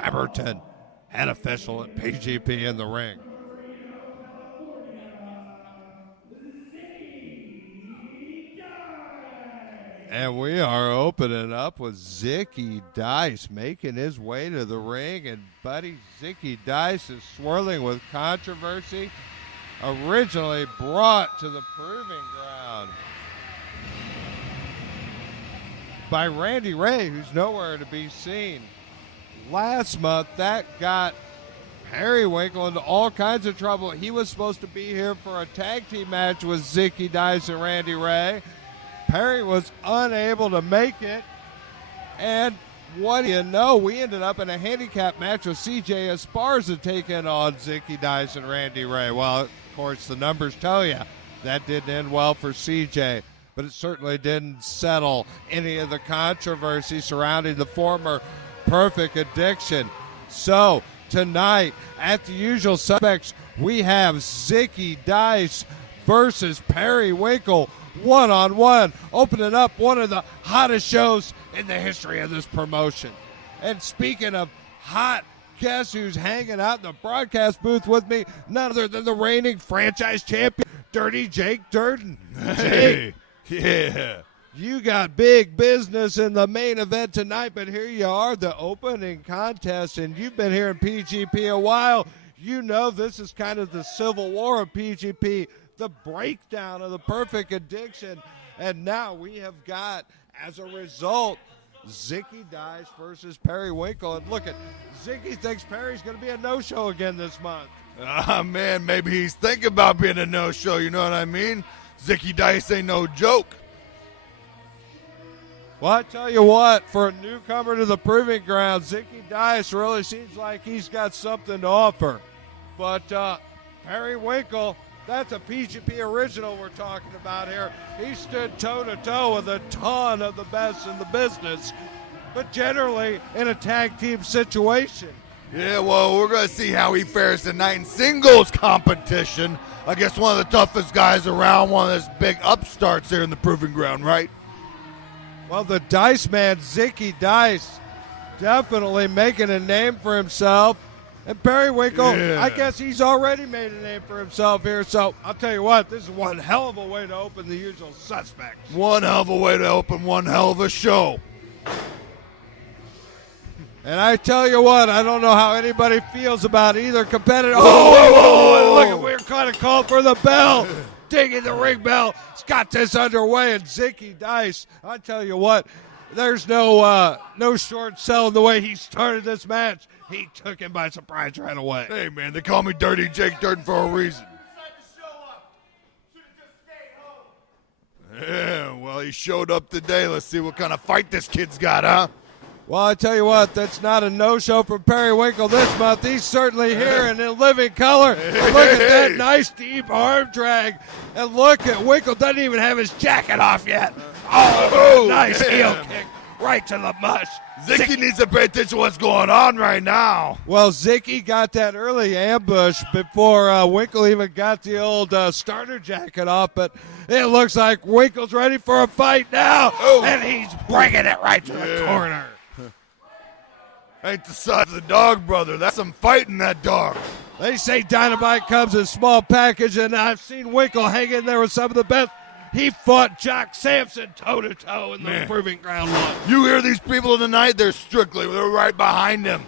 Pemberton, head official at PGP in the ring. And we are opening up with Zicky Dice making his way to the ring. And, buddy, Zicky Dice is swirling with controversy. Originally brought to the Proving Ground by Randy Ray, who's nowhere to be seen. Last month, that got Perry Winkle into all kinds of trouble. He was supposed to be here for a tag team match with Zicky Dice and Randy Ray. Perry was unable to make it, and what do you know, we ended up in a handicap match with CJ Esparza taking on Zicky Dice and Randy Ray. Well, of course, the numbers tell you that didn't end well for CJ, but it certainly didn't settle any of the controversy surrounding the former Perfect Addiction. So, tonight, at the usual suspects, we have Zicky Dice versus Perry Winkle, one-on-one, opening up one of the hottest shows in the history of this promotion. And speaking of hot, guess who's hanging out in the broadcast booth with me? None other than the reigning franchise champion, Dirty Jake Durden. Hey, yeah. You got big business in the main event tonight, but here you are, the opening contest, and you've been here in PGP a while. You know this is kind of the civil war of PGP, the breakdown of the Perfect Addiction, and now we have got, as a result, Zicky Dice versus Perry Winkle. And look at Zicky thinks Perry's going to be a no-show again this month. Man, maybe he's thinking about being a no-show, you know what I mean? Zicky Dice ain't no joke. Well, I tell you what, for a newcomer to the Proving Ground, Zicky Dice really seems like he's got something to offer. But Perry Winkle, that's a PGP original we're talking about here. He stood toe-to-toe with a ton of the best in the business, but generally in a tag team situation. Yeah, well, we're going to see how he fares tonight in singles competition against one of the toughest guys around, one of those big upstarts here in the Proving Ground, right? Well, the Dice Man, Zicky Dice, definitely making a name for himself. And Perry Winkle, yeah. I guess he's already made a name for himself here. So I'll tell you what, this is one hell of a way to open the usual suspects. One hell of a way to open one hell of a show. And I tell you what, I don't know how anybody feels about either competitor. Whoa. Look at, we're kind of called for the bell. Dinging the ring bell. It's got this underway, and Zicky Dice, I tell you what, there's no short selling the way he started this match. He took him by surprise right away. Hey, man, they call me Dirty Jake Durden for a reason. Yeah, well, he showed up today. Let's see what kind of fight this kid's got, huh? Well, I tell you what, that's not a no-show from Perry Winkle this month. He's certainly here and in living color. Look at that nice deep arm drag. And look at Winkle, doesn't even have his jacket off yet. Oh, nice heel kick right to the mush. Zicky needs to pay attention to what's going on right now. Well, Zicky got that early ambush before Winkle even got the old starter jacket off, but it looks like Winkle's ready for a fight now, and he's bringing it right to the corner. Ain't the size of the dog, brother. That's some fighting, that dog. They say Dynamite comes in small package, and I've seen Winkle hang in there with some of the best. He fought Jock Sampson toe-to-toe in the Proving Ground one. You hear these people tonight? They're right behind him.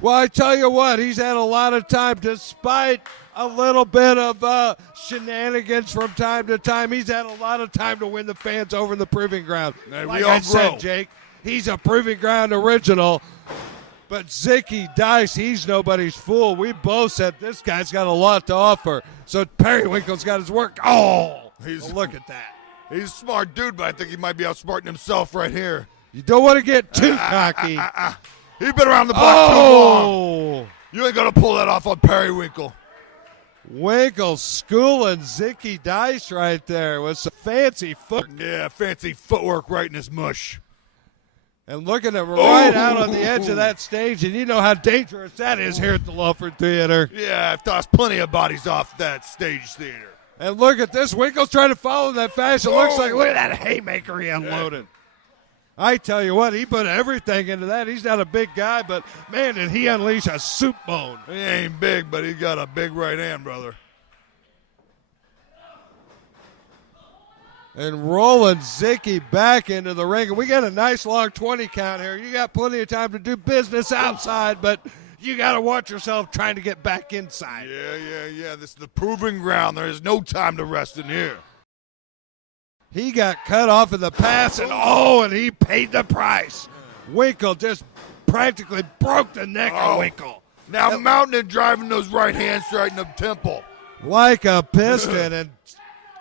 Well, I tell you what, he's had a lot of time, despite a little bit of shenanigans from time to time. He's had a lot of time to win the fans over in the Proving Ground. Hey, like I said, Jake, he's a Proving Ground original. But Zicky Dice, he's nobody's fool. We both said this guy's got a lot to offer. So Perry Winkle's got his work. Look at that. He's a smart dude, but I think he might be outsmarting himself right here. You don't want to get too cocky. He's been around the block too long. You ain't going to pull that off on Perry Winkle. Winkle schooling Zicky Dice right there with some fancy footwork. Yeah, fancy footwork right in his mush. And looking at right out on the edge of that stage, and you know how dangerous that is here at the Lawford Theater. Yeah, I've tossed plenty of bodies off that stage theater. And look at this. Winkle's trying to follow in that fashion. Look at that haymaker he unloaded. I tell you what, he put everything into that. He's not a big guy, but, man, did he unleash a soup bone. He ain't big, but he got a big right hand, brother. And rolling Zicky back into the ring. And we got a nice long 20 count here. You got plenty of time to do business outside, but you got to watch yourself trying to get back inside. Yeah. This is the proving ground. There is no time to rest in here. He got cut off in the pass, and he paid the price. Winkle just practically broke the neck of Winkle. Now mounting and driving those right hands right in the temple. Like a piston, and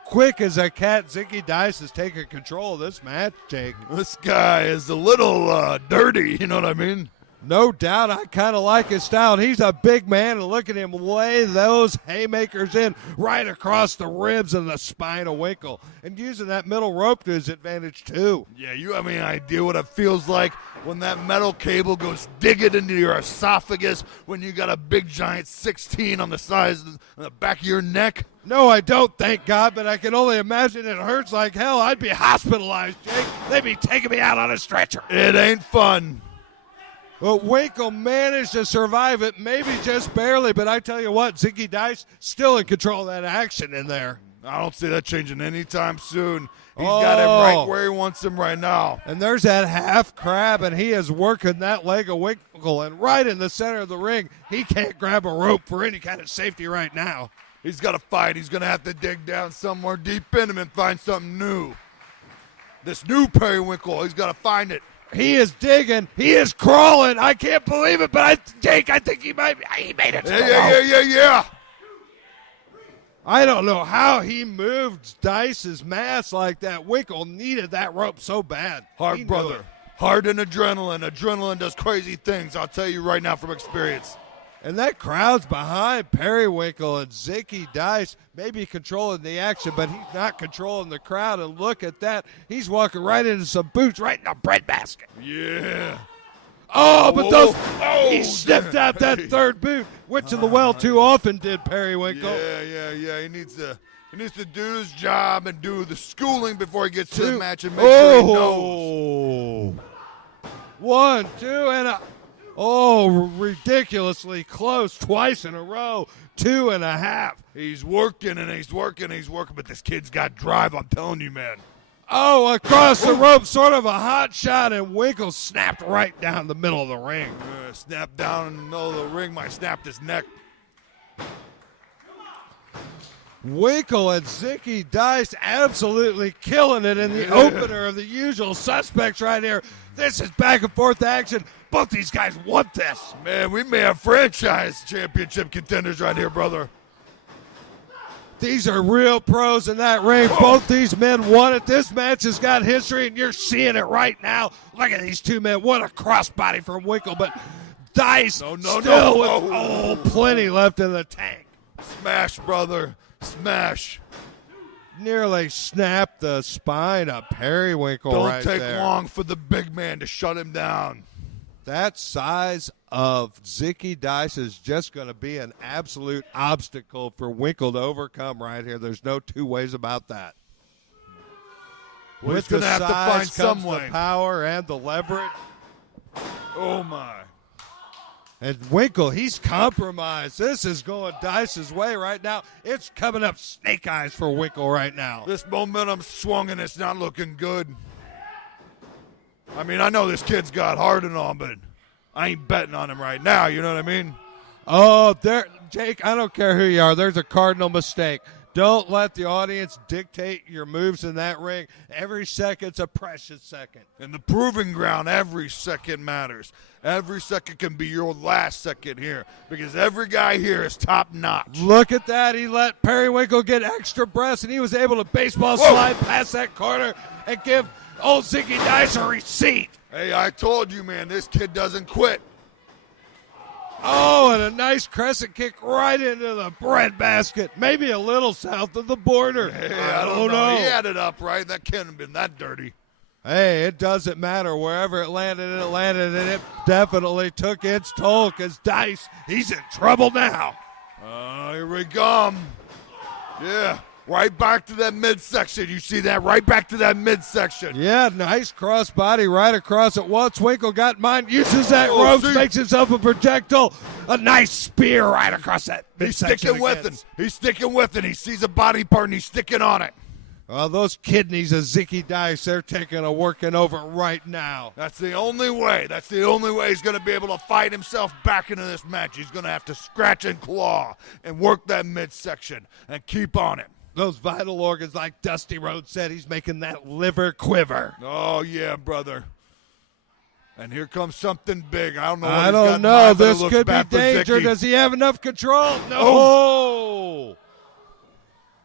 quick as a cat, Zicky Dice is taking control of this match, Jake. This guy is a little dirty, you know what I mean? No doubt, I kind of like his style. He's a big man, and look at him lay those haymakers in right across the ribs and the spine of Winkle, and using that middle rope to his advantage, too. Yeah, you have any idea what it feels like when that metal cable goes digging into your esophagus when you got a big giant 16 on the size of the back of your neck? No, I don't, thank God, but I can only imagine it hurts like hell. I'd be hospitalized, Jake. They'd be taking me out on a stretcher. It ain't fun. But Winkle managed to survive it, maybe just barely, but I tell you what, Zicky Dice still in control of that action in there. I don't see that changing anytime soon. He's got him right where he wants him right now. And there's that half crab, and he is working that leg of Winkle, and right in the center of the ring, he can't grab a rope for any kind of safety right now. He's got to fight. He's going to have to dig down somewhere deep in him and find something new. This new Perry Winkle, he's got to find it. He is digging. He is crawling. I can't believe it, but Jake, I think he made it. Yeah. I don't know how he moved Dice's mass like that. Winkle needed that rope so bad. Hard, brother. Hard and adrenaline. Adrenaline does crazy things. I'll tell you right now from experience. And that crowd's behind Perry Winkle, and Zicky Dice may be controlling the action, but he's not controlling the crowd. And look at that. He's walking right into some boots, right in the breadbasket. Yeah. He sniffed out that third boot. Went to the well too often, did Perry Winkle. Yeah. He needs to do his job and do the schooling before he gets to the match and make sure he knows. 1, 2, and ridiculously close twice in a row. 2.5. He's working, but this kid's got drive, I'm telling you, man. Across the rope, sort of a hot shot, and Winkle snapped right down the middle of the ring. Snapped down in the middle of the ring, might snapped his neck. Winkle and Zicky Dice absolutely killing it in the opener of the usual suspects right here. This is back and forth action. Both these guys want this. Man, we may have franchise championship contenders right here, brother. These are real pros in that ring. Both these men won it. This match has got history, and you're seeing it right now. Look at these two men. What a crossbody from Winkle, but Dice with plenty left in the tank. Smash, brother. Smash. Nearly snapped the spine of Perry Winkle right there. Don't take long for the big man to shut him down. That size of Zicky Dice is just going to be an absolute obstacle for Winkle to overcome right here. There's no two ways about that. Well, With the have size to find comes some way. the power and the leverage. Oh, my. And Winkle, he's compromised. This is going Dice's way right now. It's coming up snake eyes for Winkle right now. This momentum swung, and it's not looking good. I mean, I know this kid's got heart and all, but I ain't betting on him right now. You know what I mean? Jake, I don't care who you are. There's a cardinal mistake. Don't let the audience dictate your moves in that ring. Every second's a precious second. In the proving ground, every second matters. Every second can be your last second here because every guy here is top notch. Look at that. He let Perry Winkle get extra breaths, and he was able to baseball slide past that corner and give old Zicky Dice a receipt. Hey, I told you, man, this kid doesn't quit. And a nice crescent kick right into the breadbasket. Maybe a little south of the border. Hey, I don't know. He had it up, right? That can't have been that dirty. Hey, it doesn't matter. Wherever it landed, and it definitely took its toll because Dice, he's in trouble now. Here we come. Yeah. Right back to that midsection. You see that? Right back to that midsection. Yeah, nice crossbody right across it once. Winkle got mine, uses that Oh, ropes, see. makes himself a projectile. A nice spear right across that He's midsection. sticking with it. He's sticking with it. He sees a body part and he's sticking on it. Well, those kidneys of Zicky Dice, they're taking a working over right now. That's the only way. That's the only way he's going to be able to fight himself back into this match. He's going to have to scratch and claw and work that midsection and keep on it. Those vital organs, like Dusty Rhodes said, he's making that liver quiver. Oh, yeah, brother. And here comes something big. I don't know what I he's got don't in know. mind, but it This looks could be bad for danger. Zicky. Does he have enough control? No.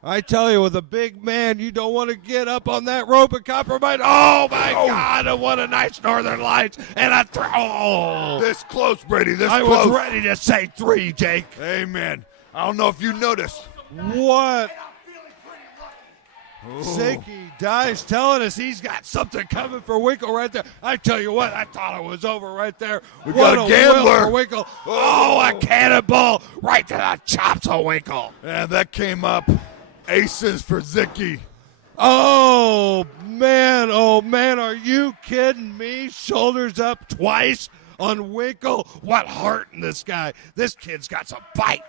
I tell you, with a big man, you don't want to get up on that rope and compromise. Oh, my God. And what a nice Northern Lights. And a throw. This close, Brady. This I close. was ready to say 3, Jake. Amen. I don't know if you noticed. What? Zicky Dice telling us he's got something coming for Winkle right there. I tell you what, I thought it was over right there. We What got a will gambler. for Winkle. Oh, a cannonball right to the chops of Winkle. Yeah, that came up. Aces for Zicky. Oh, man, are you kidding me? Shoulders up twice on Winkle. What heart in this guy. This kid's got some fight.